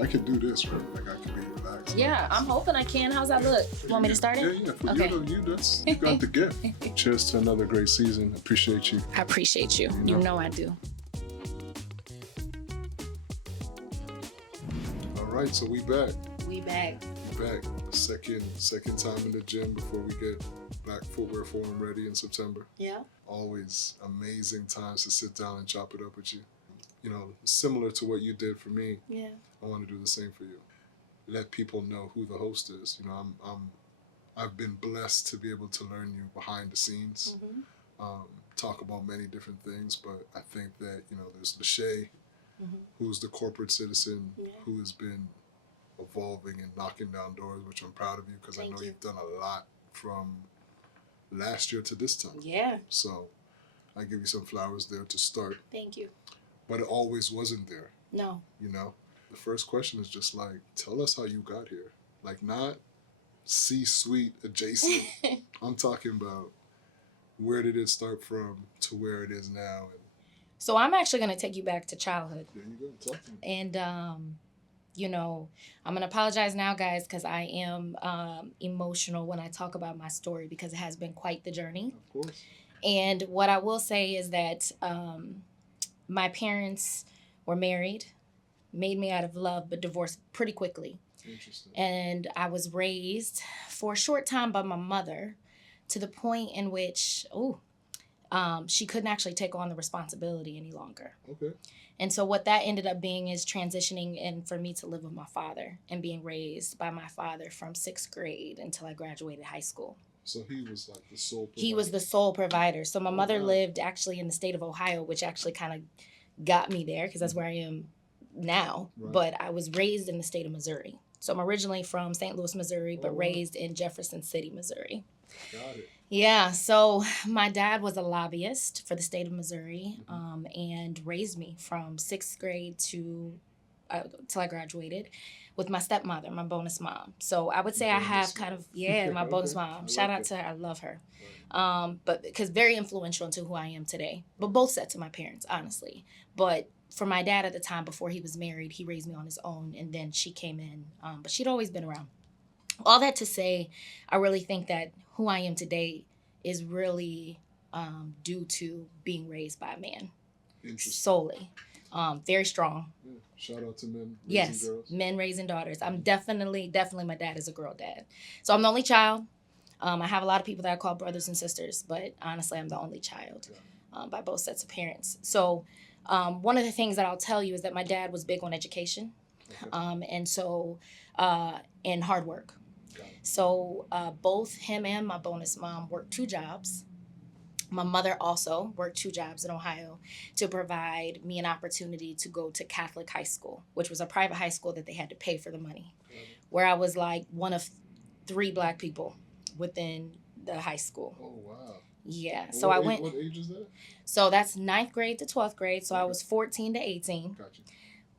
I can do this, right? Like I can be relaxed. Yeah, I'm hoping I can. How's that look? You want me to start it? Yeah. For Okay. you got the gift. Cheers to another great season. Appreciate you. I appreciate you. You know I do. All right, so we back. We back. Back. Second time in the gym before we get Black Footwear Forum ready in September. Yeah. Always amazing times to sit down and chop it up with you. You know, similar to what you did for me. Yeah. I want to do the same for you. Let people know who the host is. You know, I've been blessed to be able to learn you behind the scenes. Talk about many different things, but I think that, you know, there's LaShae, who's the corporate citizen, who has been evolving and knocking down doors, which I'm proud of you because I know you've done a lot from last year to this time. Yeah. So I give you some flowers there to start. Thank you. But it always wasn't there. No. You know? The first question is just like, tell us how you got here. Like, not C-suite adjacent. I'm talking about where did it start from to where it is now. So I'm actually going to take you back to childhood. There you go. Talk to me. And, you know, I'm going to apologize now, guys, because I am emotional when I talk about my story because it has been quite the journey. Of course. And what I will say is that my parents were married, made me out of love, but divorced pretty quickly. Interesting. And I was raised for a short time by my mother to the point in which, she couldn't actually take on the responsibility any longer. Okay. And so what that ended up being is transitioning and for me to live with my father and being raised by my father from 6th grade until I graduated high school. So he was like the sole provider. He was the sole provider. So my mother lived actually in the state of Ohio, which actually kind of got me there because that's where I am now. Right. But I was raised in the state of Missouri. So I'm originally from St. Louis, Missouri, but raised in Jefferson City, Missouri. Got it. Yeah, so my dad was a lobbyist for the state of Missouri and raised me from 6th grade to till I graduated with my stepmother, my bonus mom. So I would say I have kind of, my bonus mom. Shout out to her. I love her. But because very influential into who I am today. But both sets of my parents, honestly. But for my dad at the time, before he was married, he raised me on his own. And then she came in. But she'd always been around. All that to say, I really think that who I am today is really due to being raised by a man. Solely. Very strong. Yeah. Shout out to men raising girls. Men raising daughters. I'm definitely my dad is a girl dad. So I'm the only child. I have a lot of people that I call brothers and sisters, but honestly, I'm the only child by both sets of parents. So one of the things that I'll tell you is that my dad was big on education and so and hard work. So both him and my bonus mom worked 2 jobs. My mother also worked 2 jobs in Ohio to provide me an opportunity to go to Catholic high school, which was a private high school that they had to pay for the money, where I was like one of 3 Black people within the high school. Oh, wow. Yeah. Well, so I went. What age is that? So that's 9th grade to 12th grade. So I was 14 to 18. Gotcha.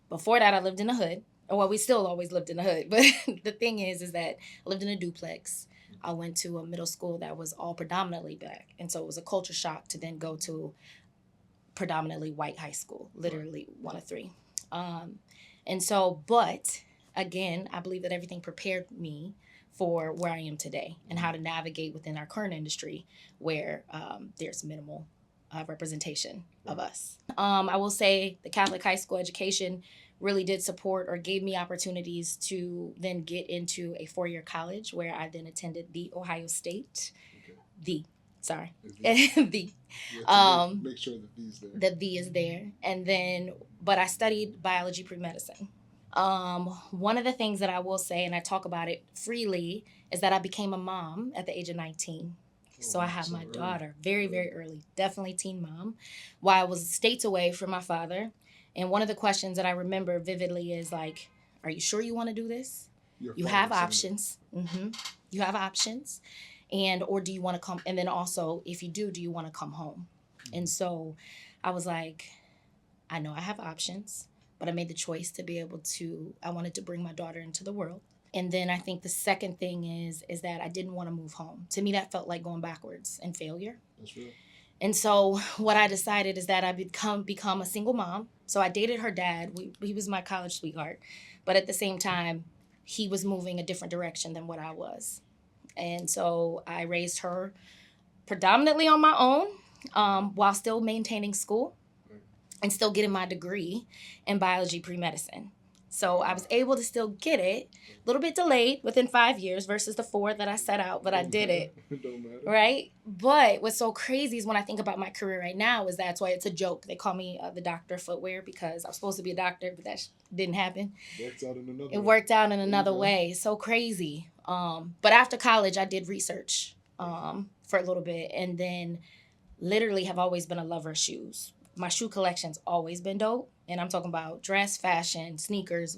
Before that, I lived in the hood. Well, we still always lived in the hood. But the thing is that I lived in a duplex. I went to a middle school that was all predominantly Black. And so it was a culture shock to then go to predominantly white high school, literally one of 3. And so, but again, I believe that everything prepared me for where I am today and how to navigate within our current industry where there's minimal representation of us. I will say the Catholic high school education really did support or gave me opportunities to then get into a 4-year college where I then attended the Ohio State. The. Make sure the V's there. The V is there. And then, but I studied biology pre-medicine. One of the things that I will say, and I talk about it freely, is that I became a mom at the age of 19. So I have my daughter very, very early, definitely teen mom, while I was states away from my father. And one of the questions that I remember vividly is like, are you sure you want to do this? You have options. You have options. And, or do you want to come? And then also, if you do you want to come home? And so I was like, I know I have options, but I made the choice to be able to, I wanted to bring my daughter into the world. And then I think the second thing is that I didn't want to move home. To me, that felt like going backwards and failure. That's real. And so what I decided is that I become a single mom. So I dated her dad. He was my college sweetheart. But at the same time, he was moving a different direction than what I was. And so I raised her predominantly on my own, while still maintaining school and still getting my degree in biology pre-medicine. So I was able to still get it, a little bit delayed within 5 years versus the 4 that I set out, but I did it. Don't matter. Right? But what's so crazy is when I think about my career right now is that's why it's a joke. They call me the doctor of footwear because I was supposed to be a doctor, but that didn't happen. It worked out in another way. So crazy. But after college, I did research for a little bit and then literally have always been a lover of shoes. My shoe collection's always been dope. And I'm talking about dress, fashion, sneakers,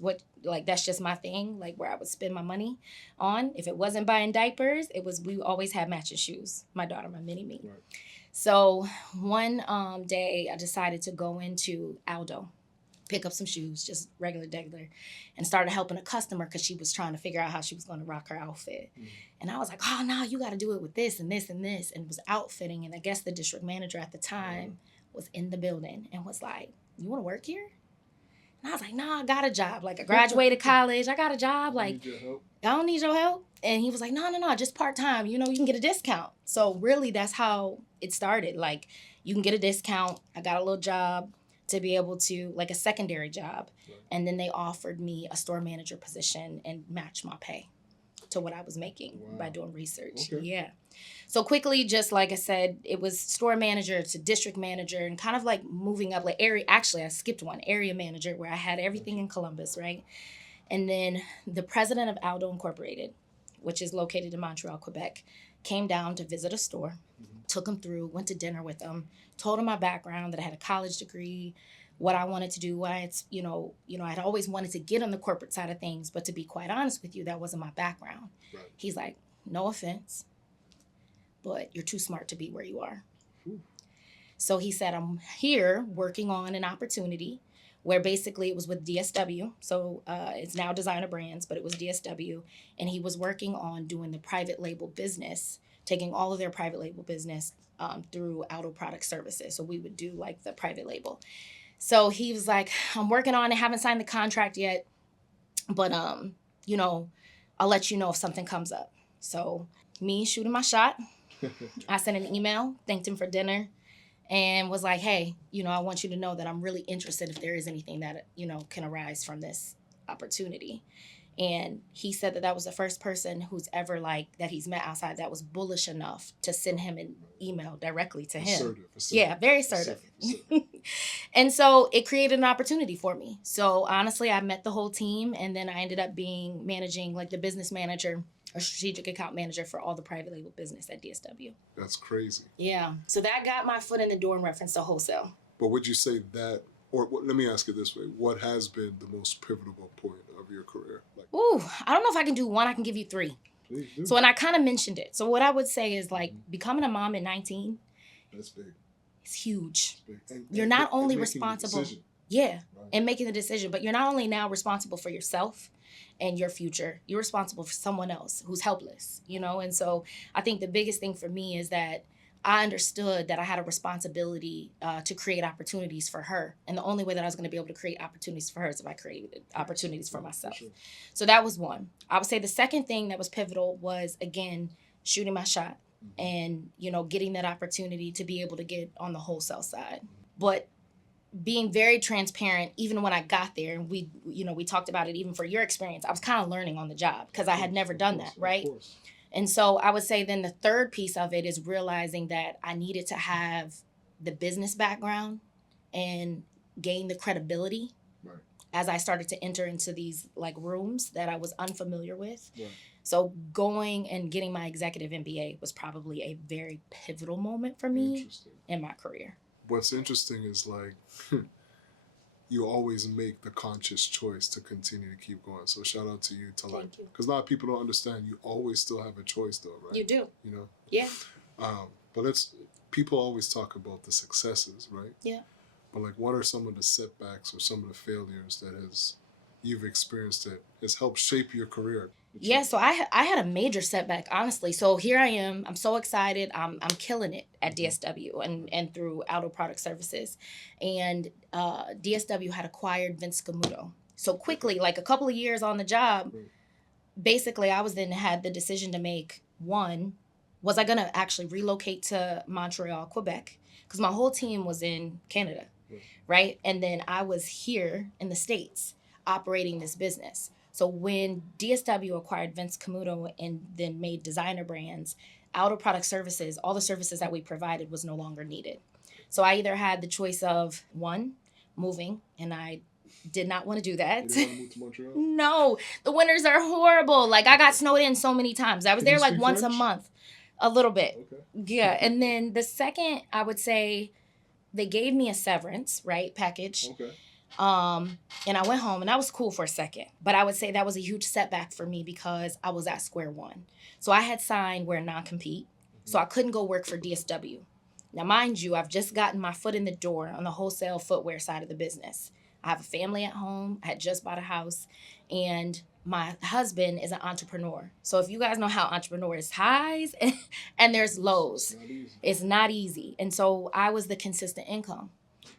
that's just my thing, like where I would spend my money on. If it wasn't buying diapers, we always had matching shoes. My daughter, my mini-me. Right. So one day I decided to go into Aldo, pick up some shoes, just regular, and started helping a customer because she was trying to figure out how she was going to rock her outfit. Mm-hmm. And I was like, oh, no, you got to do it with this and this and this. And was outfitting. And I guess the district manager at the time was in the building and was like, you want to work here? And I was like, nah, I got a job. Like, I graduated college. I got a job. Like, I don't need your help. And he was like, no, just part-time. You can get a discount. So really, that's how it started. Like, you can get a discount. I got a little job to be able to, like a secondary job. Right. And then they offered me a store manager position and matched my pay to what I was making by doing research. Okay. Yeah. So quickly, just like I said, it was store manager to district manager and kind of like moving up like area. Actually, I skipped one, area manager, where I had everything in Columbus, right? And then the president of Aldo Incorporated, which is located in Montreal, Quebec, came down to visit a store, took him through, went to dinner with him, told him my background, that I had a college degree, what I wanted to do, I'd always wanted to get on the corporate side of things, but to be quite honest with you, that wasn't my background. Right. He's like, no offense, but you're too smart to be where you are. Ooh. So he said, I'm here working on an opportunity where basically it was with DSW. So it's now Designer Brands, but it was DSW. And he was working on doing the private label business, taking all of their private label business through Auto Product Services. So we would do like the private label. So he was like, I'm working on it, haven't signed the contract yet, but, I'll let you know if something comes up. So me shooting my shot, I sent an email, thanked him for dinner, and was like, hey, I want you to know that I'm really interested if there is anything that, can arise from this opportunity. And he said that was the first person who's ever that he's met outside that was bullish enough to send him an email directly to him. Assertive. Yeah, very assertive. And so it created an opportunity for me. So honestly, I met the whole team, and then I ended up managing like the business manager or strategic account manager for all the private label business at DSW. That's crazy. Yeah. So that got my foot in the door in reference to wholesale. But would you say that, or let me ask it this way, what has been the most pivotal point of your career? I don't know if I can do one. I can give you 3. Please do. So, and I kind of mentioned it. So what I would say is becoming a mom at 19. That's big. It's huge. It's big. You're not only responsible. Yeah. Right. And making the decision, but you're not only now responsible for yourself and your future, you're responsible for someone else who's helpless, And so I think the biggest thing for me is that I understood that I had a responsibility to create opportunities for her. And the only way that I was going to be able to create opportunities for her is if I created opportunities for myself. Sure. So that was one. I would say the second thing that was pivotal was, again, shooting my shot and, getting that opportunity to be able to get on the wholesale side. But being very transparent, even when I got there, and we talked about it even for your experience, I was kind of learning on the job because I had never done that, right? And so I would say then the third piece of it is realizing that I needed to have the business background and gain the credibility as I started to enter into these rooms that I was unfamiliar with. Right. So going and getting my executive MBA was probably a very pivotal moment for me in my career. What's interesting is you always make the conscious choice to continue to keep going. So shout out to you because a lot of people don't understand you always still have a choice though, right? You do. Yeah. But people always talk about the successes, right? Yeah. But what are some of the setbacks or some of the failures that you've experienced that has helped shape your career? Yeah, so I had a major setback, honestly. So here I am. I'm so excited. I'm killing it at DSW and through Auto Product Services. And DSW had acquired Vince Camuto. So quickly, like a couple of years on the job, basically I had the decision to make. One, was I going to actually relocate to Montreal, Quebec? Because my whole team was in Canada, right? And then I was here in the States operating this business. So when DSW acquired Vince Camuto and then made designer brands, outer product services, all the services that we provided was no longer needed. So I either had the choice of, one, moving, and I did not want to do that. You didn't want to move to Montreal? No, the winters are horrible. Like, I got snowed in so many times. I was there like once a month. A little bit. Okay. Yeah. And then the second, I would say, they gave me a severance, right, package. Okay. And I went home, and that was cool for a second. But I would say that was a huge setback for me because I was at square one. So I had signed where non-compete. So I couldn't go work for DSW. Now, mind you, I've just gotten my foot in the door on the wholesale footwear side of the business. I have a family at home. I had just bought a house. And my husband is an entrepreneur. So if you guys know how entrepreneurs highs and there's lows, it's not easy. And so I was the consistent income.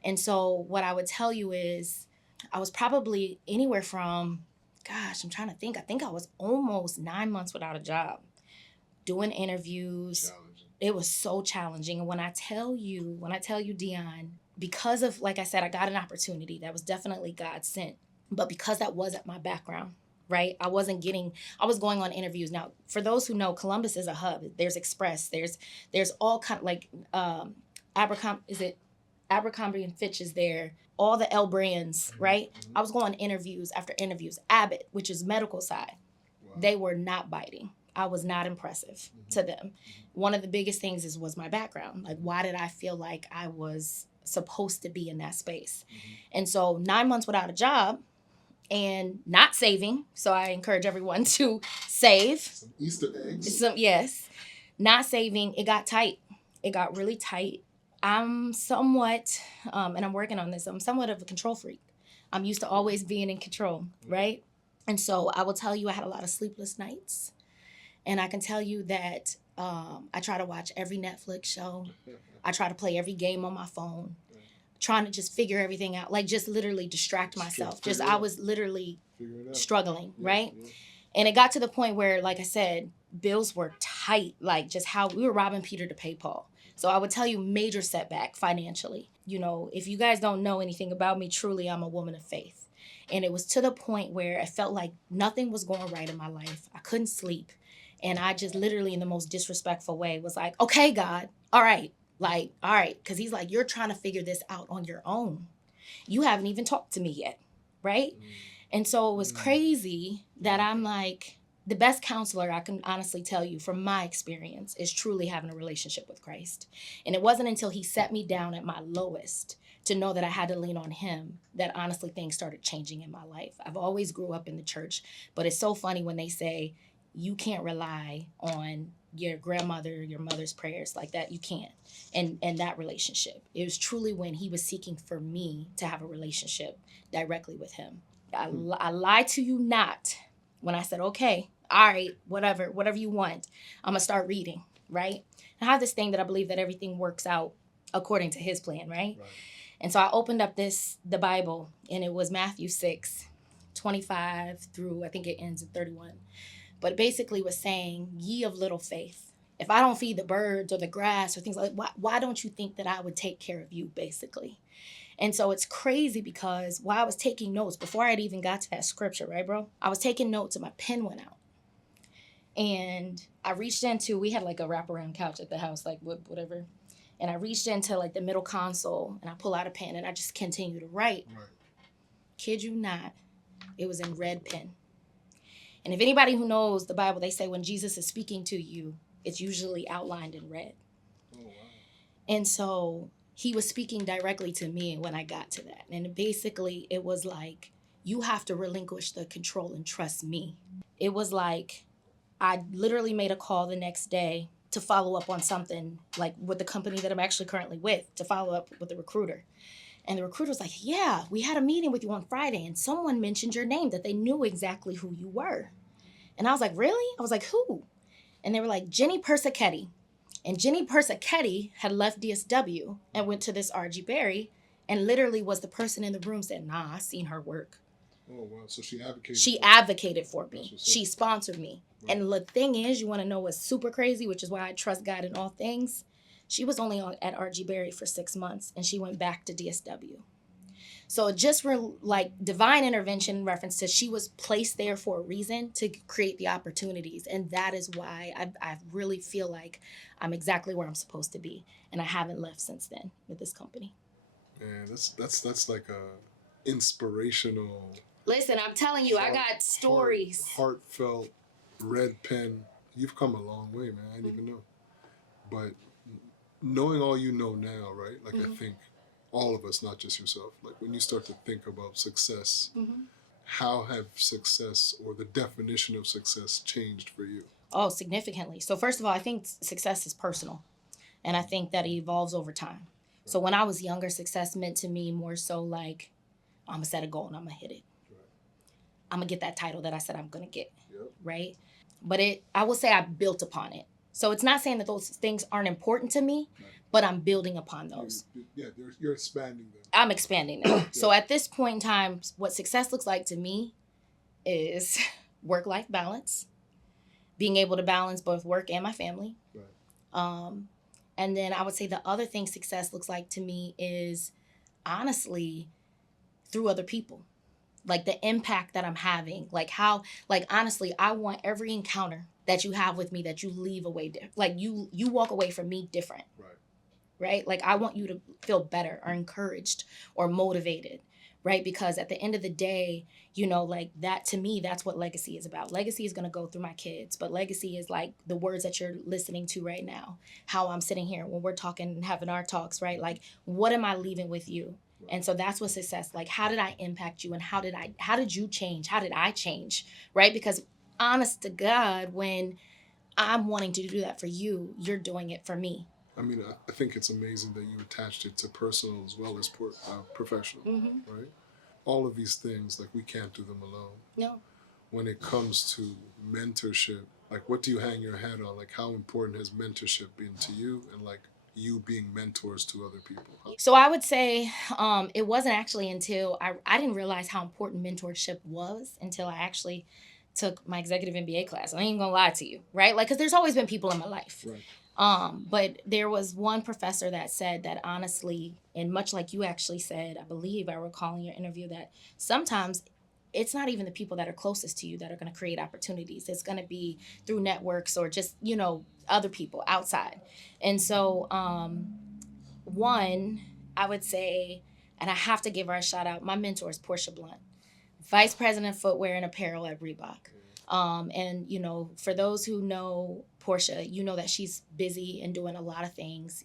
And so what I would tell you is I was probably anywhere from, I'm trying to think. I think I was almost 9 months without a job, doing interviews. It was so challenging. And when I tell you, Dion, because of, like I said, I got an opportunity that was definitely God sent. But because that wasn't my background, right? I was going on interviews. Now, for those who know, Columbus is a hub. There's Express. There's all kind of like Abercrombie and Fitch is there. All the L brands, right? I was going on interviews after interviews. Abbott, which is medical side. Wow. They were not biting. I was not impressive to them. One of the biggest things was my background. Like, why did I feel like I was supposed to be in that space? And so 9 months without a job and not saving. So I encourage everyone to save. Some Easter eggs. Yes. Not saving. It got tight. It got really tight. I'm somewhat, and I'm working on this, I'm somewhat of a control freak. I'm used to always being in control, right? And so I will tell you I had a lot of sleepless nights. And I can tell you that I try to watch every Netflix show. I try to play every game on my phone, trying to just figure everything out, like just literally distract myself. I was literally struggling, right? Yeah. And it got to the point where, like I said, bills were tight, like just how we were robbing Peter to pay Paul. So I would tell you major setback financially. You know, if you guys don't know anything about me, truly, I'm a woman of faith. And it was to the point where I felt like nothing was going right in my life. I couldn't sleep. And I just literally, in the most disrespectful way, was like, okay, God, all right. Like, all right. Because he's like, you're trying to figure this out on your own. You haven't even talked to me yet. Right? And so it was crazy that I'm like, the best counselor I can honestly tell you from my experience is truly having a relationship with Christ. And it wasn't until he set me down at my lowest to know that I had to lean on him that honestly things started changing in my life. I've always grew up in the church, but it's so funny when they say you can't rely on your grandmother, your mother's prayers like that. You can't. And that relationship, it was truly when he was seeking for me to have a relationship directly with him. I lie to you not when I said, okay, all right, whatever you want, I'm going to start reading, right? I have this thing that I believe that everything works out according to his plan, right? And so I opened up the Bible, and it was Matthew 6:25 through, I think it ends at 31. But it basically was saying, ye of little faith. If I don't feed the birds or the grass or things like that, why don't you think that I would take care of you, basically? And so it's crazy because while I was taking notes, before I had even got to that scripture, right, bro? I was taking notes and my pen went out. And I reached into, we had like a wraparound couch at the house, like whatever. And I reached into like the middle console and I pull out a pen and I just continue to write. Right. Kid you not, it was in red pen. And if anybody who knows the Bible, they say when Jesus is speaking to you, it's usually outlined in red. Oh, wow. And so he was speaking directly to me when I got to that. And basically it was like, you have to relinquish the control and trust me. It was like, I literally made a call the next day to follow up on something like with the company that I'm actually currently with, to follow up with the recruiter. And the recruiter was like, yeah, we had a meeting with you on Friday and someone mentioned your name, that they knew exactly who you were. And I was like, really? I was like, who? And they were like, Jenny Persichetti. And Jenny Persichetti had left DSW and went to this RG Berry and literally was the person in the room said, nah, I seen her work. Oh, wow. So she advocated. She advocated for me. That's She sponsored me. Right. And the thing is, you want to know what's super crazy, which is why I trust God in all things. She was only at R.G. Berry for 6 months, and she went back to DSW. So just like divine intervention in reference to she was placed there for a reason to create the opportunities. And that is why I really feel like I'm exactly where I'm supposed to be. And I haven't left since then with this company. Man, that's like a inspirational. Listen, I'm telling you, I got stories. Heartfelt, red pen. You've come a long way, man. I didn't even know. But knowing all you know now, right? Like I think all of us, not just yourself, like when you start to think about success, how have success or the definition of success changed for you? Oh, significantly. So first of all, I think success is personal. And I think that it evolves over time. Right. So when I was younger, success meant to me more so like, I'm going to set a goal and I'm going to hit it. Right. I'm going to get that title that I said I'm going to get. Yep. Right? But I will say I built upon it. So it's not saying that those things aren't important to me, right, but I'm building upon those. You're expanding them. I'm expanding them. Yeah. So at this point in time, what success looks like to me is work-life balance, being able to balance both work and my family. Right. And then I would say the other thing success looks like to me is honestly through other people. Like the impact that I'm having, honestly, I want every encounter that you have with me that you leave away, like you walk away from me different, right? Like I want you to feel better or encouraged or motivated, right? Because at the end of the day, like that to me, that's what legacy is about. Legacy is going to go through my kids, but legacy is like the words that you're listening to right now, how I'm sitting here when we're talking and having our talks, right? Like, what am I leaving with you? And so that's what success, like, how did I impact you and how did you change? How did I change? Right? Because honest to God, when I'm wanting to do that for you, you're doing it for me. I mean, I think it's amazing that you attached it to personal as well as professional, right? All of these things, like we can't do them alone. No. When it comes to mentorship, like what do you hang your hat on? Like how important has mentorship been to you and like you being mentors to other people? So I would say it wasn't actually until I didn't realize how important mentorship was until I actually took my executive MBA class. I ain't even gonna lie to you, right? Like, because there's always been people in my life. Right. But there was one professor that said that honestly, and much like you actually said, I believe I recall in your interview that sometimes it's not even the people that are closest to you that are going to create opportunities. It's going to be through networks or just, other people outside. And so, one, I would say, and I have to give her a shout out, my mentor is Portia Blunt, Vice President of Footwear and Apparel at Reebok. And, for those who know Portia, you know that she's busy and doing a lot of things,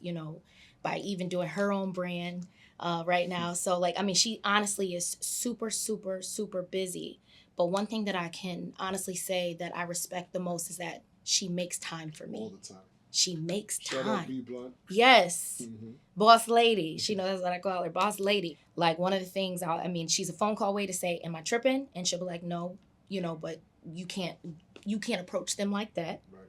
by even doing her own brand right now. So, she honestly is super, super, super busy. But one thing that I can honestly say that I respect the most is that she makes time for me. All the time. She makes time. Shout out B Blunt. Yes. Mm-hmm. Boss lady. She knows that's what I call her, boss lady. Like one of the things, she's a phone call away to say, am I tripping? And she'll be like, no, but you can't approach them like that. Right.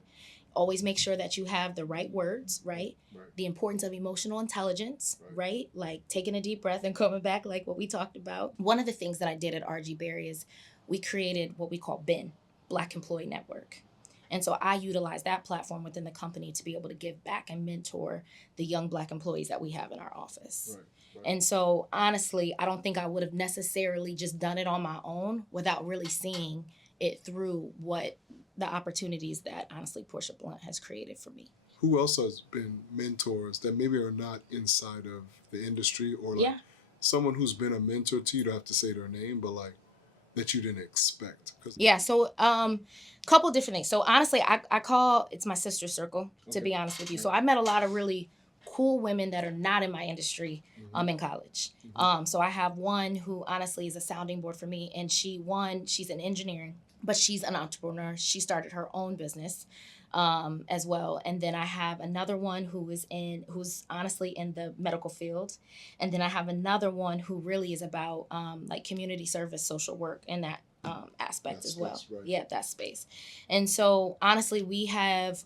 Always make sure that you have the right words, right? The importance of emotional intelligence, right? Like taking a deep breath and coming back, like what we talked about. One of the things that I did at RG Berry is we created what we call BEN, Black Employee Network. And so I utilize that platform within the company to be able to give back and mentor the young Black employees that we have in our office. Right. And so honestly, I don't think I would have necessarily just done it on my own without really seeing it through what the opportunities that honestly Portia Blunt has created for me. Who else has been mentors that maybe are not inside of the industry or like someone who's been a mentor to you? You don't have to say their name, but like that you didn't expect? So couple different things. So honestly, I call it's my sister circle, to be honest with you. So I met a lot of really cool women that are not in my industry in college. Mm-hmm. So I have one who honestly is a sounding board for me, and she's in engineering, but she's an entrepreneur. She started her own business as well. And then I have another one who's honestly in the medical field. And then I have another one who really is about like community service, social work, and that aspect as well. Right. Yeah, that space. And so honestly, we have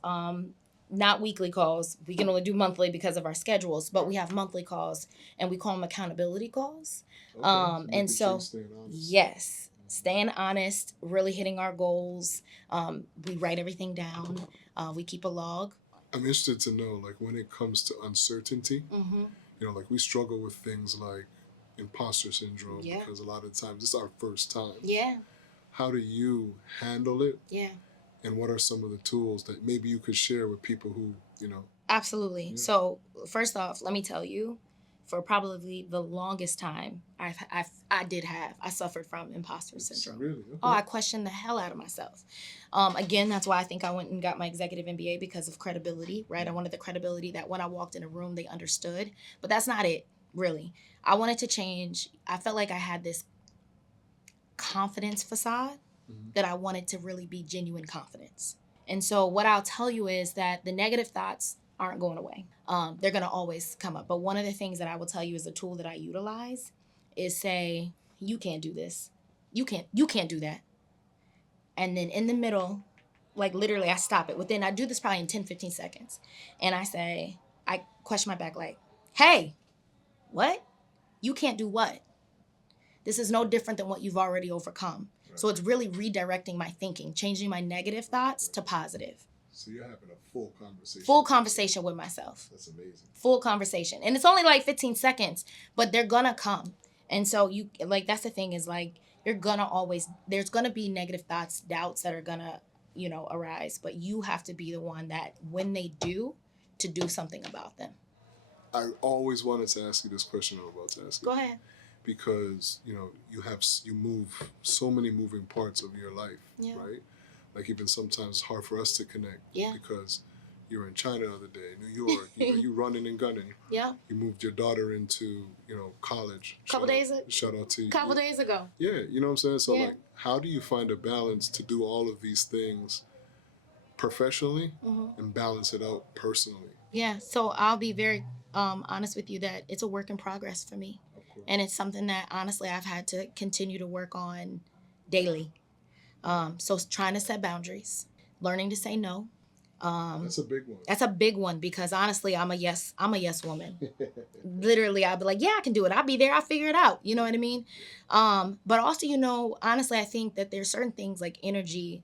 not weekly calls. We can only do monthly because of our schedules, but we have monthly calls, and we call them accountability calls. Okay. And so, yes. staying honest, really hitting our goals. We write everything down. We keep a log. I'm interested to know, like, when it comes to uncertainty, like we struggle with things like imposter syndrome because a lot of times it's our first time. Yeah. How do you handle it? Yeah. And what are some of the tools that maybe you could share with people who, Absolutely. Yeah. So first off, let me tell you, for probably the longest time, I suffered from imposter syndrome. Really? Okay. Oh, I questioned the hell out of myself. Again, that's why I think I went and got my executive MBA, because of credibility, right? I wanted the credibility that when I walked in a room, they understood. But that's not it, really. I wanted to change. I felt like I had this confidence facade that I wanted to really be genuine confidence. And so what I'll tell you is that the negative thoughts aren't going away. They're going to always come up. But one of the things that I will tell you is a tool that I utilize is say, you can't do this. You can't do that. And then in the middle, like literally I stop it. I do this probably in 10, 15 seconds. And I question my back like, hey, what? You can't do what? This is no different than what you've already overcome. Right. So it's really redirecting my thinking, changing my negative thoughts to positive. So you're having a full conversation. Full conversation with myself. That's amazing. Full conversation. And it's only like 15 seconds, but they're gonna come. And so that's the thing is like, there's gonna be negative thoughts, doubts that are gonna, arise, but you have to be the one that when they do, to do something about them. I always wanted to ask you this question I'm about to ask you. Go ahead. Because, you move so many moving parts of your life, right? Like even sometimes it's hard for us to connect because you were in China the other day, New York, you running and gunning. Yeah. You moved your daughter into, college. Shout out to you. Couple days ago. Yeah, you know what I'm saying? So like, how do you find a balance to do all of these things professionally and balance it out personally? Yeah, so I'll be very honest with you that it's a work in progress for me. And it's something that, honestly, I've had to continue to work on daily. So trying to set boundaries, learning to say no. That's a big one. That's a big one because, honestly, I'm a yes woman. Literally, I'll be like, yeah, I can do it. I'll be there. I'll figure it out. You know what I mean? But also, honestly, I think that there's certain things like energy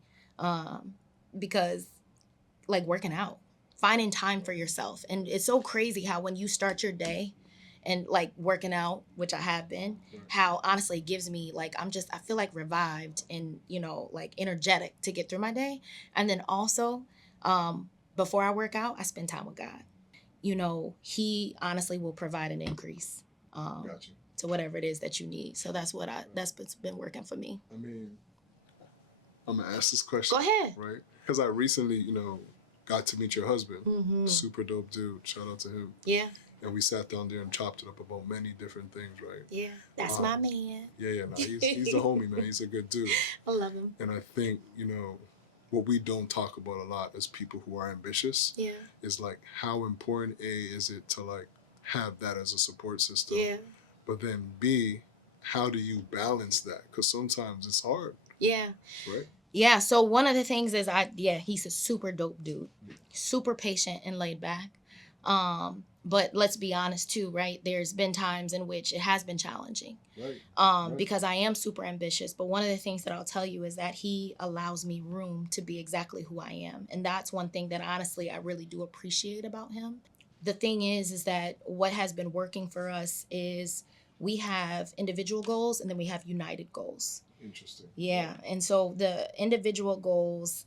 because, like, working out, finding time for yourself. And it's so crazy how when you start your day, and like working out, which I have been, how honestly it gives me like, I feel like revived and, like energetic to get through my day. And then also, before I work out, I spend time with God. He honestly will provide an increase to whatever it is that you need. So that's what's been working for me. I mean, I'm going to ask this question. Go ahead. Right? Because I recently, got to meet your husband. Super dope dude. Shout out to him. Yeah. And we sat down there and chopped it up about many different things, right? Yeah, that's my man. Yeah, no, he's a homie, man. He's a good dude. I love him. And I think, what we don't talk about a lot as people who are ambitious is like how important is it to like have that as a support system. Yeah. But then B, how do you balance that? Because sometimes it's hard. Yeah. Right? Yeah, so one of the things is he's a super dope dude. Super patient and laid back. But let's be honest too, right? There's been times in which it has been challenging. Right. Because I am super ambitious. But one of the things that I'll tell you is that he allows me room to be exactly who I am. And that's one thing that honestly I really do appreciate about him. The thing is that what has been working for us is we have individual goals and then we have united goals. Interesting. Yeah. And so the individual goals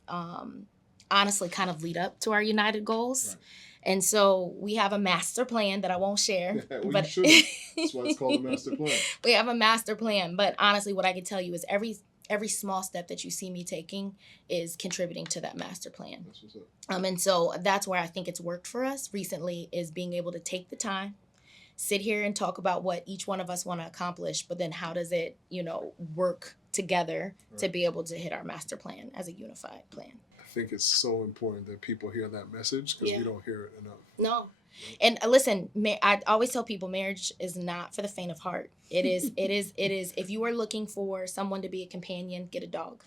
honestly kind of lead up to our united goals. Right. And so we have a master plan that I won't share. Well, but you should. That's why it's called a master plan. We have a master plan. But honestly, what I can tell you is every small step that you see me taking is contributing to that master plan. That's what's up. And so that's where I think it's worked for us recently is being able to take the time, sit here and talk about what each one of us want to accomplish, but then how does it, work together to be able to hit our master plan as a unified plan. I think it's so important that people hear that message because we don't hear it enough. No. And listen, I always tell people marriage is not for the faint of heart. It is. If you are looking for someone to be a companion, get a dog.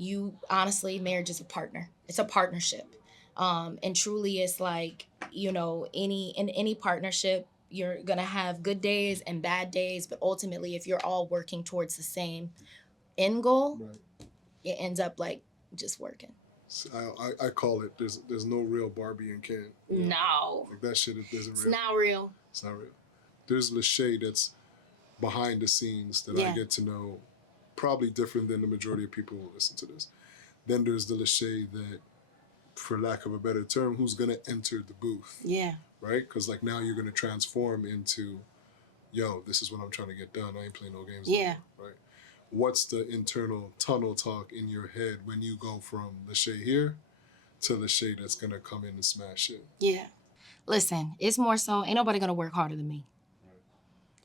Marriage is a partner. It's a partnership. And truly it's like, in any partnership, you're going to have good days and bad days. But ultimately, if you're all working towards the same end goal, Right. it ends up like just working. So I call it there's no real Barbie and Ken. You know? No. Like that shit isn't It's real. not real. It's not real. There's LaShae that's behind the scenes that I get to know, probably different than the majority of people who listen to this. Then there's the LaShae that, for lack of a better term, who's going to enter the booth. Yeah. Right? Because like now you're going to transform into, yo, this is what I'm trying to get done. I ain't playing no games. Yeah. Anymore, right? What's the internal tunnel talk in your head when you go from LaShae here to LaShae that's going to come in and smash it? Yeah. Listen, it's more so, ain't nobody going to work harder than me. Right.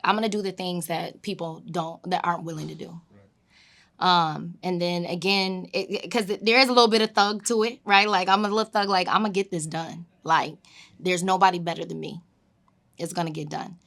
I'm going to do the things that people that aren't willing to do. Right. And then again, because there is a little bit of thug to it, right? Like I'm a little thug, like I'm going to get this done. Like there's nobody better than me. It's going to get done.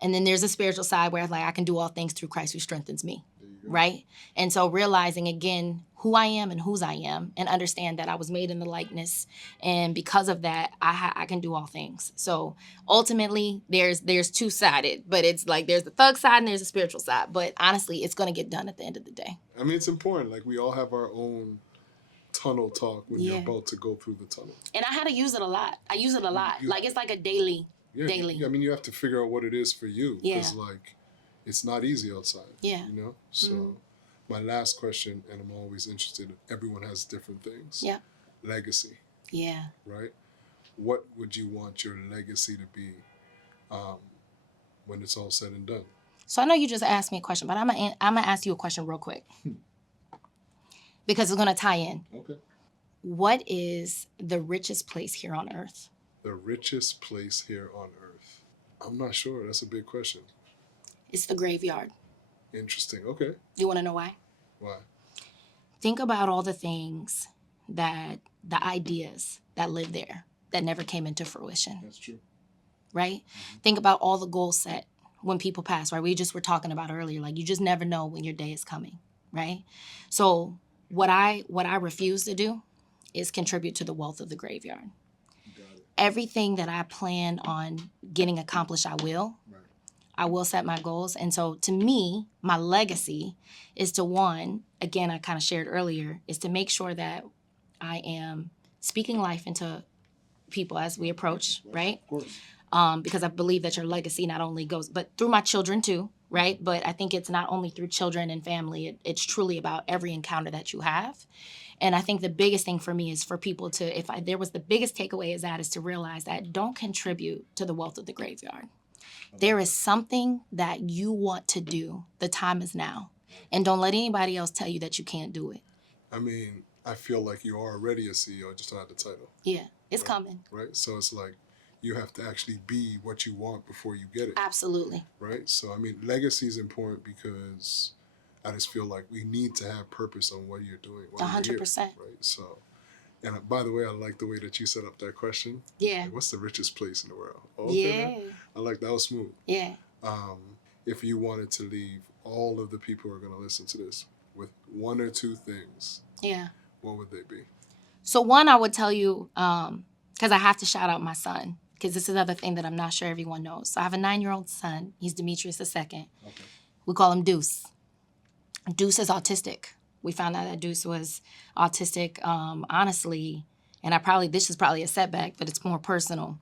And then there's a spiritual side where like I can do all things through Christ who strengthens me. Right? And so realizing again who I am and whose I am, and understand that I was made in the likeness, and because of that I can do all things. So ultimately there's two-sided, but it's like there's the thug side and there's the spiritual side, but honestly it's going to get done at the end of the day. I mean, it's important. Like we all have our own tunnel talk when you're about to go through the tunnel. And I had to use it a lot. I use it a lot. Like it's like a daily. I mean, you have to figure out what it is for you, because like it's not easy outside. Yeah. You know? So my last question, and I'm always interested, everyone has different things. Yeah. Legacy. Yeah. Right? What would you want your legacy to be when it's all said and done? So I know you just asked me a question, but I'm gonna ask you a question real quick. Because it's gonna tie in. Okay. What is the richest place here on earth? The richest place here on earth? I'm not sure. That's a big question. It's the graveyard. Interesting. Okay. You want to know why? Why? Think about all the things the ideas that live there that never came into fruition. That's true. Right? Mm-hmm. Think about all the goals set when people pass, right? We just were talking about earlier, like you just never know when your day is coming, right? So what I refuse to do is contribute to the wealth of the graveyard. Everything that I plan on getting accomplished, I will. Right. I will set my goals. And so to me, my legacy is to, one, again, I kind of shared earlier, is to make sure that I am speaking life into people as we approach, right? Of course. Because I believe that your legacy not only goes, but through my children too, right? But I think it's not only through children and family. It's truly about every encounter that you have. And I think the biggest thing for me is for people to, there was the biggest takeaway is to realize that don't contribute to the wealth of the graveyard. There is something that you want to do. The time is now. And don't let anybody else tell you that you can't do it. I mean, I feel like you are already a CEO, just don't have the title. Yeah, it's coming. Right? So it's like you have to actually be what you want before you get it. Absolutely. Right? So, I mean, legacy is important because I just feel like we need to have purpose on what you're doing. 100%. Right? So, and by the way, I like the way that you set up that question. Yeah. Like, what's the richest place in the world? Okay, yeah. Man. I like that was smooth. Yeah. If you wanted to leave all of the people who are going to listen to this with one or two things, what would they be? So one, I would tell you, because I have to shout out my son, because this is another thing that I'm not sure everyone knows. So I have a 9-year-old son. He's Demetrius II. Okay. We call him Deuce. Deuce is autistic. We found out that Deuce was autistic, honestly, and this is probably a setback, but it's more personal,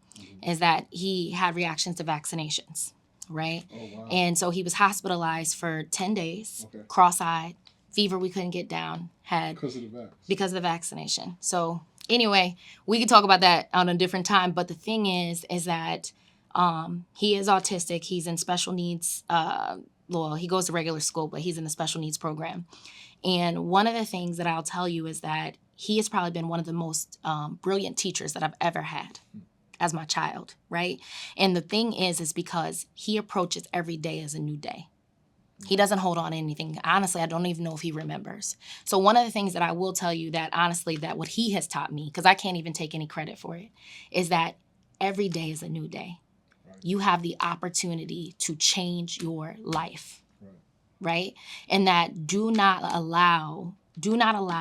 is that he had reactions to vaccinations, right? Oh, wow. And so he was hospitalized for 10 days, cross-eyed, fever we couldn't get down, because of the vaccination. So anyway, we could talk about that on a different time, but the thing is that he is autistic. He's in special needs. Well, he goes to regular school, but he's in the special needs program. And one of the things that I'll tell you is that he has probably been one of the most brilliant teachers that I've ever had as my child, right? And the thing is because he approaches every day as a new day. He doesn't hold on to anything. Honestly, I don't even know if he remembers. So one of the things that I will tell you that honestly, that what he has taught me, because I can't even take any credit for it, is that every day is a new day. You have the opportunity to change your life, right? And that do not allow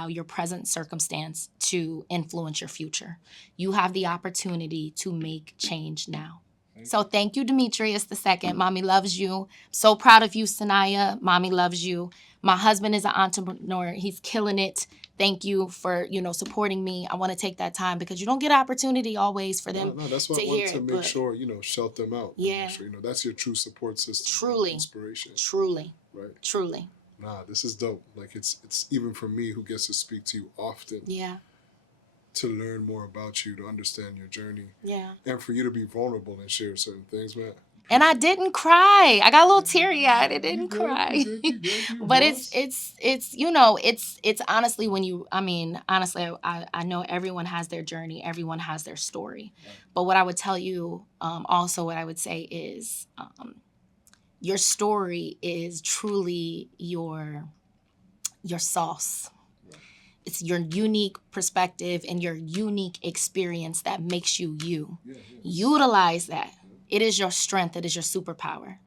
your present circumstance to influence your future. You have the opportunity to make change now. So thank you, Demetrius II. Mommy loves you. So proud of you, Sanaya. Mommy loves you. My husband is an entrepreneur. He's killing it. Thank you for, supporting me. I want to take that time because you don't get opportunity always for them No, that's why to I hear want to it. make sure, shout them out. Yeah. Make sure, that's your true support system. Truly. Inspiration. Truly. Right. Truly. Nah, this is dope. Like it's even for me who gets to speak to you often. Yeah. To learn more about you, to understand your journey. Yeah. And for you to be vulnerable and share certain things, man. And I didn't cry. I got a little teary-eyed. I didn't cry. But it's honestly honestly, I know everyone has their journey. Everyone has their story. Right. But what I would tell you, also what I would say is, your story is truly your sauce. Right. It's your unique perspective and your unique experience that makes you you. Yeah, yes. Utilize that. It is your strength. It is your superpower.